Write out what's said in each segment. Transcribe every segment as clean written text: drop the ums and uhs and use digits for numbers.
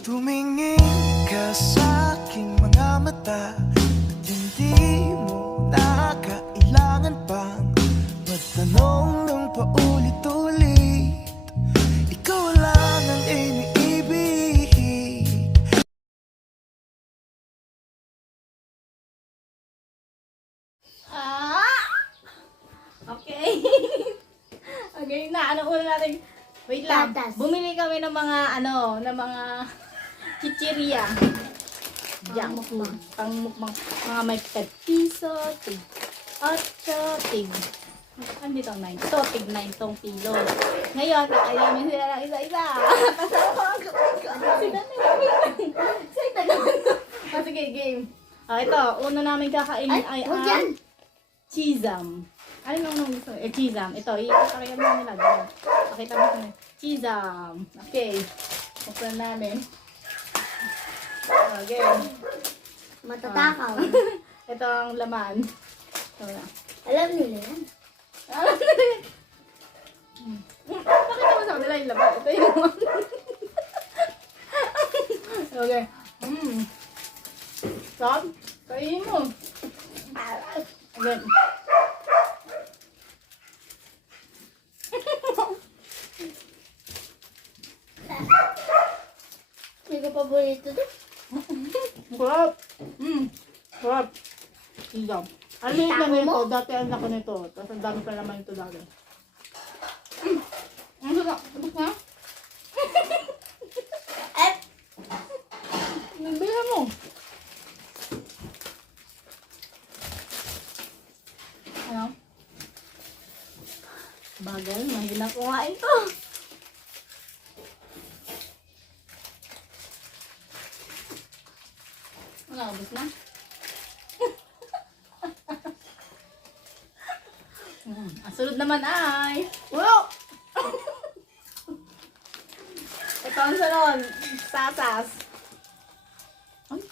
Tumingin ka sa aking mga mata at hindi mo na kailangan pang magtanong ng paulit-ulit. Ikaw lang ang iniibig. Okay. Okay na, ano una natin? Wait lang. Gatas. Bumili kami ng mga ng mga chichirya. Junk food. Pang mukbang. Mga may piso, tig 8, tig. Ano dito 9? Ito, tig 9 tong kilo. Ngayon, kakayamin sila ng isa-isa. Sila naman. Sige, game. Ito, una namin kakainin ay huwag yan. chisam. Ano nung gusto? Chisam. Ito, ipapakita mo nila. Dito. Pakita mo kami. Chisam. Okay. Buksan namin. Okay. Matatakaw. Ito ang laman. Ito na. Alam nila yan. Pakita mo sa kanila yung laman. Ito yung laman. Okay. Stop. Kainin mo. Again. Hindi ko paborito to. Sarap. Sarap. Chisam. Ang liit na nito. Dati ang laki nito. Tapos ang dami pa naman ito dati. Ang sarap. Tapos na? Nagbihan mo. Ano? Bagal, hindi na kumain to. Ubus na. Ang sunod naman ay wow! Ito ang sunod. Sasas. Ay,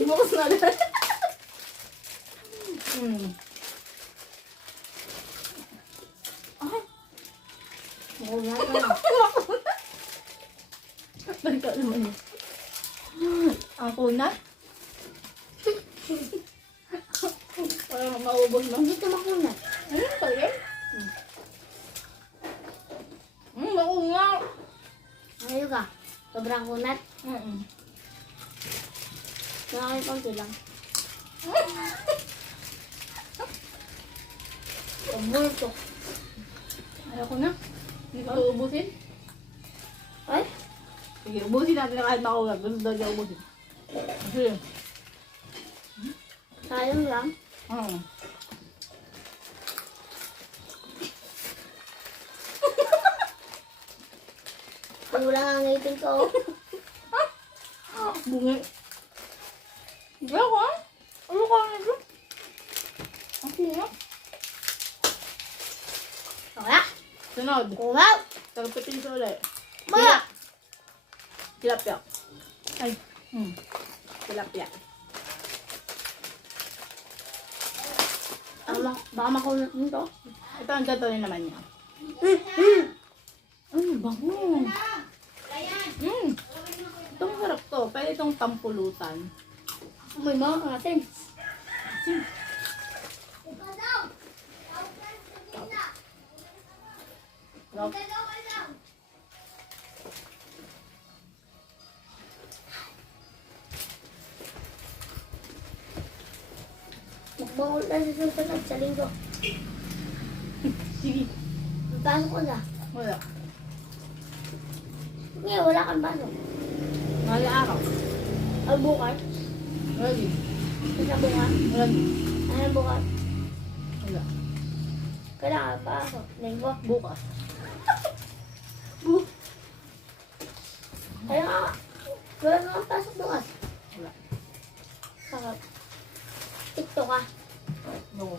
nagbukas na rin. Ay, Wala na. balikan naman yun. Ang kunat. Parang maubos na. Hindi ito makunat. Pwede? Maungaw. Ayaw ka. Sobrang kunat. Nakakipagto lang. Pabulto. Ayoko na. Hindi ko ito ubusin. Ay? Sige, ubusin natin na kahit makunat. Gusto daw niya ubusin. Sige. Sayang lang. Kulang ang ngipin ko. Bungi. Hindi ako ah. Ano ka nito? Ang singa. Wala. Sunod. Kumaw. Tagpitin sa ulit. Maya. Tilapia. Ay. Tilapia. Baka makunat nito. Ito ang gato rin naman niya. Ay, bango. Itong harap to. Pwede itong pampulutan. May mga natin. Rock. Magbawal na sa susunod sa linggo. Sige. Magpasok ko na. Wala. Ngayon, wala kang pasok. Mahal araw. Ay, bukas. Ready. Isa bukas. Ready. Ano bukas? Wala. Kailangan pasok. Linggo. Bukas. Kaya nga. Wala kang pasok bukas. Wala. Sakap. TikTok ka. No.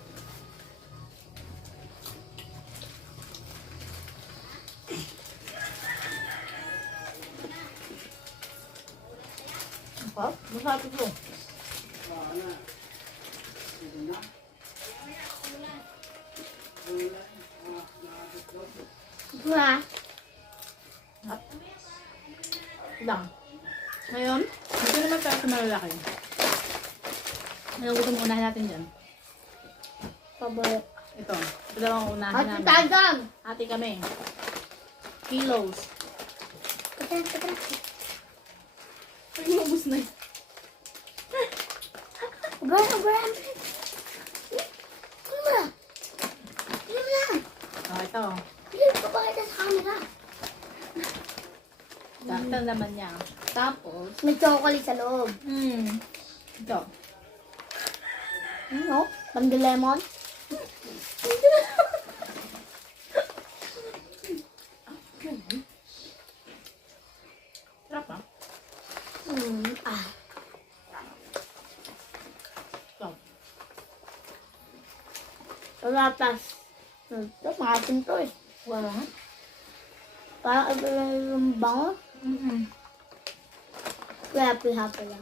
Apa? Masarap ito. Diba? Lang. Ngayon, dito naman tayo sa malalaki. Ano gusto mo unahin natin dyan? Paborito. Ito. Ito daw ang unahin Ate namin. Tagang! Ate kami. Kilos. Kata. Ay, mabus na yun. Abraham! Ano mo na? Ano mo na? Oh, ito. Hindi ko pakita sa camera. Ito naman niya. Tapos, May chocolate sa loob. ito. Ano? Pandi lemon? Sarap ah. Ah. Ito. Palatas. Ito, maasim to eh. Wala nga. Parang iba yung bango. Kaya piha pala.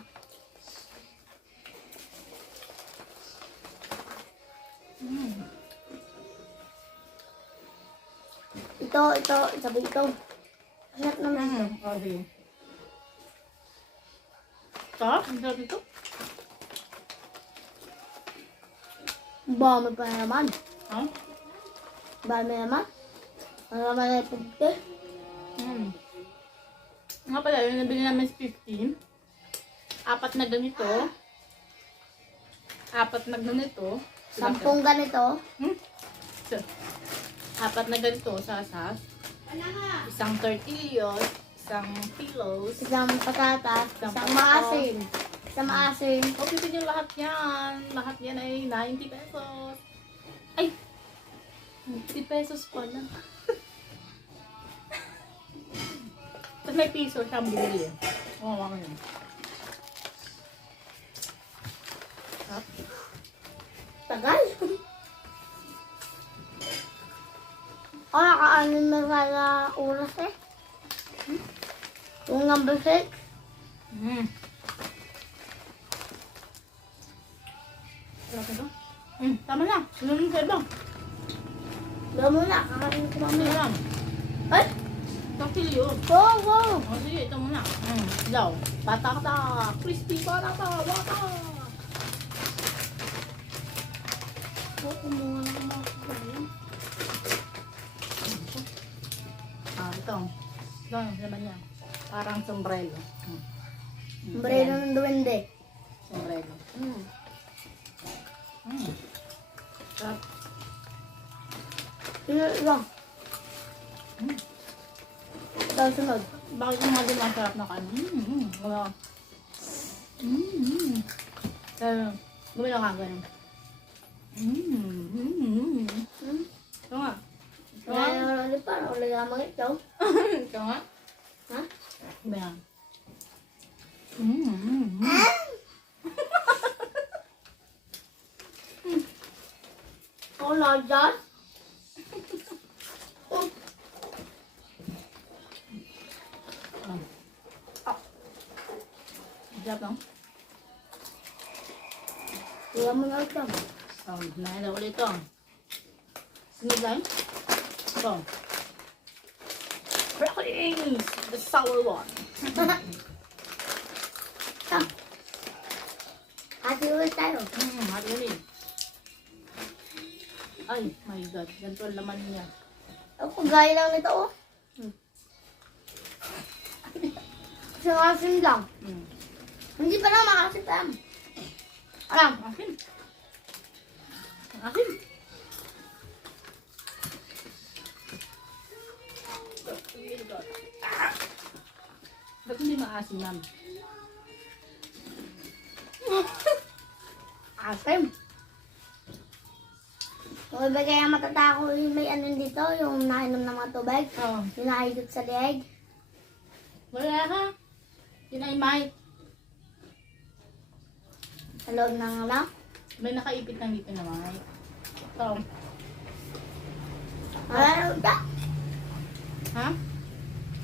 Ito, sabi ito. Sarap naman ito. Okay. Sarap? Ang sarap ito? Ba, may pa naman. Ha? Ba, may naman. Ano naman na ito? Nga pala, yung nabili namin is 15. 4 na ganito. 4 na ganito. 10 ganito. So, 4 na ganito sa asas. Isang tortillos, isang kilos. Isang patatas. Isang Isang pato. maasim. Isang maasim. Okay, yung lahat yan. Lahat yan ay 90 pesos. Ay! 50 pesos pala. Tapos may piso siyang binili. Oo, ako yun. Sarap. Tagal. Nakaanin mo pala oras eh. Yung number 6. Sarap ito. Tama na. Sunod sa ibang. Gawin mo na. Kakain ko Ano mamaya. lang? Ay! Tortillo. Go! O sige, ito muna. Daw. Patak-tak. Crispy patak-tak. Watak. Kumuha na mga kakain. Ito. Ito, naman niya. Parang sombrero. Umbrero ng duwende. Sombrero. Sarap. Ilang. Tapos sunod. Bakit yung mga din ang sarap na kain? Wala. Gumila ka ganun. Ito nga. Ito nga. Kaya ulit pa. Ulit lamang ito. Ito nga. Ha? Gumila. Oh, larger. Sarap no? Kaya mo na ito. Nahila ulit ito. Sunod lang. Ito. Cracklings! The sour one. Hati ulit tayo. Hati ulit. Ay, my God. Ganito ang laman niya. Ako, gaya lang ito oh. Isang asim lang. Hindi pa lang makasim pa yan. Alam. Asin. Asin. Ba't hindi maasim, ma'am? Asim. Kung iba kaya matatako yung may ano dito, yung nainom ng mga tubig, Oo. yung nahigit sa leeg. Wala ka. Yun ay Mike. Sa loob ng lang. May nakaipit ng ngipin na Mike. Ito. Wala na ulit. Ha?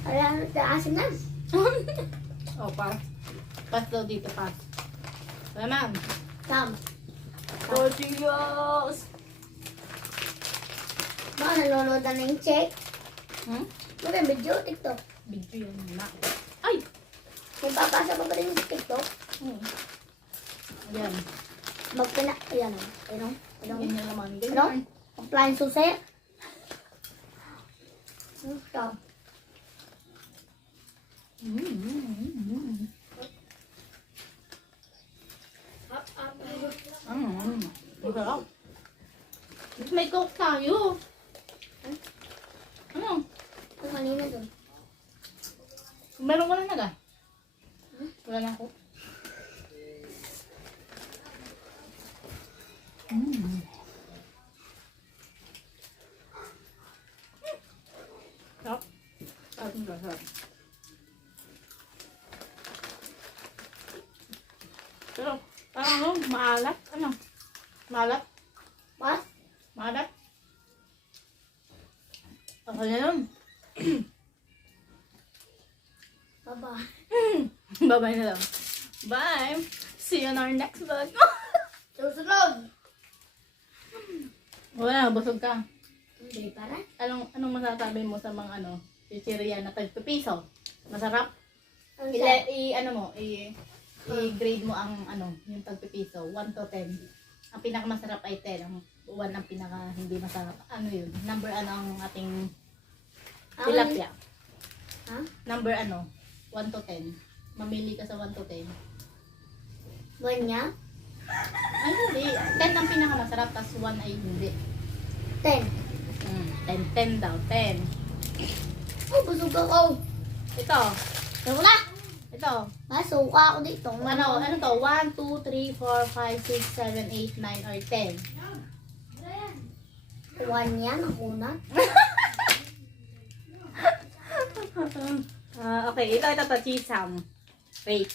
Wala na ulit. Asim na. Oh, pass. Pass daw dito, pass. Wala, ma'am. Sam. Tortillas! Baka nanonood na yung check. Hmm? Maganda video, TikTok. Video yan na. Ay! Magpapasa pa ba rin sa TikTok? Yan. Ayan o. Ayan o. Ganyan naman. Ano? Ganyan. Applying susi. Ito. Masarap. May coke tayo. Ano? Ang kanina doon. Meron ka na naga? Wala na ako. Sarap. Sarap. Pero, parang ano, maalat. Ano? Maalat? What? Maalat? Okay na yun. Bye-bye. Bye-bye na lang. Bye! See you on our next vlog. Susunod. Wala, busog ka. Hindi pa rin. Anong masasabi mo sa mga ano, chichirya na tagpipiso? Masarap? Ang I-grade mo ang ano, yung tagpipiso, 1 to 10. Ang pinakamasarap ay 10, ang 1 ang pinaka hindi masarap. Ano yun? Number ano ang ating tilapia? Ha? Number ano? 1 to 10. Mamili ka sa 1 to 10. Buwan niya? Ay hindi, 10 ang pinakamasarap, tas 1 ay hindi. 10. 10 daw, 10. Oh, busog ako. Ito, Ano na? ito. Masuka ako dito. Ano to? 1, 2, 3, 4, 5, 6, 7, 8, 9, or 10. Buwan yan, ang unat. Okay, ito, cheese ham. Wait,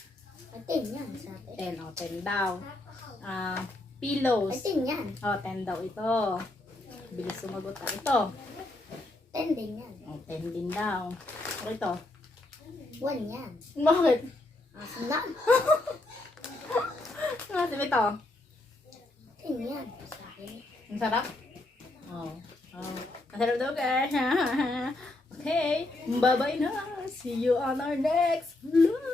Atin yan, sabi. 10, 10 daw. Pillows. Atin yan. 10 daw ito. Bilis sumagot ka. Ito, 10 din yan. 10 din daw. Ito, Buwan yan. bakit? Asan na? Sabi ito, Atin yan. Sabi. ang sarap. Masarap daw guys. Okay, bye-bye na. See you on our next vlog.